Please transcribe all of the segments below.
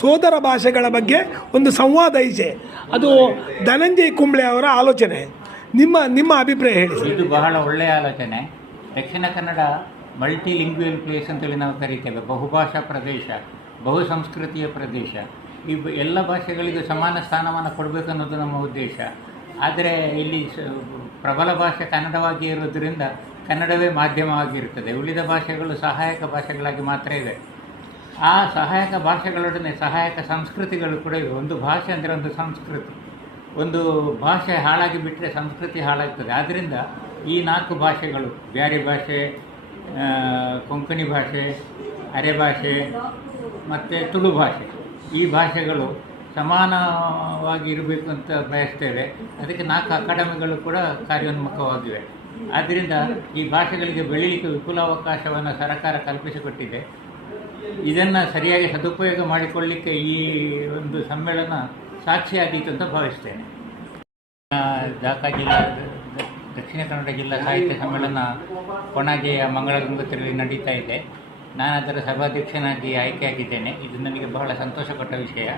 ಸೋದರ ಭಾಷೆಗಳ ಬಗ್ಗೆ ಒಂದು ಸಂವಾದ ಇದೆ. ಅದು ಧನಂಜಯ್ ಕುಂಬ್ಳೆ ಅವರ ಆಲೋಚನೆ. ನಿಮ್ಮ ನಿಮ್ಮ ಅಭಿಪ್ರಾಯ ಹೇಳಿ ಇದು ಬಹಳ ಒಳ್ಳೆಯ ಆಲೋಚನೆ. ದಕ್ಷಿಣ ಕನ್ನಡ ಮಲ್ಟಿ ಲಿಂಗ್ವಿಯಲ್ ಪ್ಲೇಸ್ ಅಂತೇಳಿ ನಾವು ಕರಿತೇವೆ. ಬಹುಭಾಷಾ ಪ್ರದೇಶ ಬಹು ಸಂಸ್ಕೃತಿಯ ಪ್ರದೇಶ. ಈ ಎಲ್ಲ ಭಾಷೆಗಳಿಗೂ ಸಮಾನ ಸ್ಥಾನಮಾನ ಕೊಡಬೇಕು ಅನ್ನೋದು ನಮ್ಮ ಉದ್ದೇಶ. ಆದರೆ ಇಲ್ಲಿ ಪ್ರಬಲ ಭಾಷೆ ಕನ್ನಡವಾಗಿ ಇರೋದ್ರಿಂದ ಕನ್ನಡವೇ ಮಾಧ್ಯಮವಾಗಿರುತ್ತದೆ ಉಳಿದ ಭಾಷೆಗಳು ಸಹಾಯಕ ಭಾಷೆಗಳಾಗಿ ಮಾತ್ರ ಇವೆ. ಆ ಸಹಾಯಕ ಭಾಷೆಗಳೊಡನೆ ಸಹಾಯಕ ಸಂಸ್ಕೃತಿಗಳು ಕೂಡ ಇವೆ. ಒಂದು ಭಾಷೆ ಅಂದರೆ ಒಂದು ಸಂಸ್ಕೃತಿ. ಒಂದು ಭಾಷೆ ಹಾಳಾಗಿ ಬಿಟ್ಟರೆ ಸಂಸ್ಕೃತಿ ಹಾಳಾಗ್ತದೆ. ಆದ್ದರಿಂದ ಈ ನಾಲ್ಕು ಭಾಷೆಗಳು, ಬ್ಯಾರಿ ಭಾಷೆ ಕೊಂಕಣಿ ಭಾಷೆ, ಅರೆ ಭಾಷೆ ಮತ್ತು ತುಳು ಭಾಷೆ, ಈ ಭಾಷೆಗಳು ಸಮಾನವಾಗಿ ಇರಬೇಕು ಅಂತ ಬಯಸ್ತೇವೆ ಅದಕ್ಕೆ ನಾಲ್ಕು ಅಕಾಡೆಮಿಗಳು ಕೂಡ ಕಾರ್ಯೋನ್ಮುಖವಾಗಿವೆ. ಆದ್ದರಿಂದ ಈ ಭಾಷೆಗಳಿಗೆ ಬೆಳೀಲಿಕ್ಕೆ ವಿಪುಲಾವಕಾಶವನ್ನು ಸರ್ಕಾರ ಕಲ್ಪಿಸಿಕೊಟ್ಟಿದೆ. ಇದನ್ನು ಸರಿಯಾಗಿ ಸದುಪಯೋಗ ಮಾಡಿಕೊಳ್ಳಲಿಕ್ಕೆ ಈ ಒಂದು ಸಮ್ಮೇಳನ ಸಾಕ್ಷಿಯಾಗಿತ್ತು ಅಂತ ಭಾವಿಸ್ತೇನೆ. ದಾಕ ಜಿಲ್ಲಾ, ದಕ್ಷಿಣ ಕನ್ನಡ ಜಿಲ್ಲಾ ಸಾಹಿತ್ಯ ಸಮ್ಮೇಳನ ಕೊಣಾಜೆಯ ಮಂಗಳಗಂಗೋತ್ರಿಯಲ್ಲಿ ನಡೀತಾ ಇದೆ. ನಾನು ಅದರ ಸಭಾಧ್ಯಕ್ಷನಾಗಿ ಆಯ್ಕೆಯಾಗಿದ್ದೇನೆ. ಇದು ನನಗೆ ಬಹಳ ಸಂತೋಷಪಟ್ಟ ವಿಷಯ.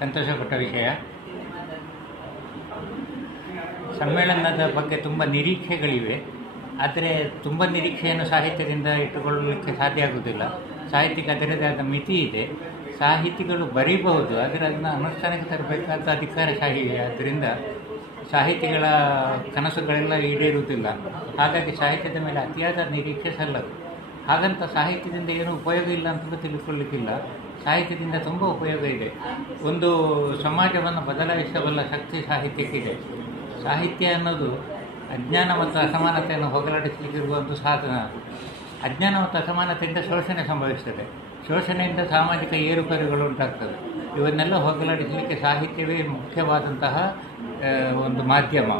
ಸಂತೋಷಪಟ್ಟ ವಿಷಯ. ಸಮ್ಮೇಳನದ ಬಗ್ಗೆ ತುಂಬ ನಿರೀಕ್ಷೆಗಳಿವೆ. ಆದರೆ ತುಂಬ ನಿರೀಕ್ಷೆಯನ್ನು ಸಾಹಿತ್ಯದಿಂದ ಇಟ್ಟುಕೊಳ್ಳಲಿಕ್ಕೆ ಸಾಧ್ಯ ಆಗುವುದಿಲ್ಲ ಸಾಹಿತ್ಯಕ್ಕೆ ಅದರದೇ ಆದ ಮಿತಿ ಇದೆ. ಸಾಹಿತಿಗಳು ಬರೀಬಹುದು, ಆದರೆ ಅದನ್ನು ಅನುಷ್ಠಾನಕ್ಕೆ ತರಬೇಕಾದ ಅಧಿಕಾರಶಾಹಿ ಆದ್ದರಿಂದ ಸಾಹಿತಿಗಳ ಕನಸುಗಳೆಲ್ಲ ಈಡೇರುವುದಿಲ್ಲ. ಹಾಗಾಗಿ ಸಾಹಿತ್ಯದ ಮೇಲೆ ಅತಿಯಾದ ನಿರೀಕ್ಷೆ ಸಲ್ಲದು. ಹಾಗಂತ ಸಾಹಿತ್ಯದಿಂದ ಏನು ಉಪಯೋಗ ಇಲ್ಲ ಅಂತ ತಿಳ್ಕೊಳ್ಳಿಕ್ಕಿಲ್ಲ. ಸಾಹಿತ್ಯದಿಂದ ತುಂಬ ಉಪಯೋಗ ಇದೆ. ಒಂದು ಸಮಾಜವನ್ನು ಬದಲಾಯಿಸಬಲ್ಲ ಶಕ್ತಿ ಸಾಹಿತ್ಯಕ್ಕಿದೆ ಸಾಹಿತ್ಯ ಅನ್ನೋದು ಅಜ್ಞಾನ ಮತ್ತು ಅಸಮಾನತೆಯನ್ನು ಹೋಗಲಾಡಿಸಲಿಕ್ಕಿರುವ ಒಂದು ಸಾಧನ. ಅಜ್ಞಾನ ಮತ್ತು ಅಸಮಾನತೆಯಿಂದ ಶೋಷಣೆ ಸಂಭವಿಸ್ತದೆ. ಶೋಷಣೆಯಿಂದ ಸಾಮಾಜಿಕ ಏರುಪೇರುಗಳು ಉಂಟಾಗ್ತದೆ ಇವನ್ನೆಲ್ಲ ಹೋಗಲಾಡಿಸಲಿಕ್ಕೆ ಸಾಹಿತ್ಯವೇ ಮುಖ್ಯವಾದಂತಹ ಒಂದು ಮಾಧ್ಯಮ.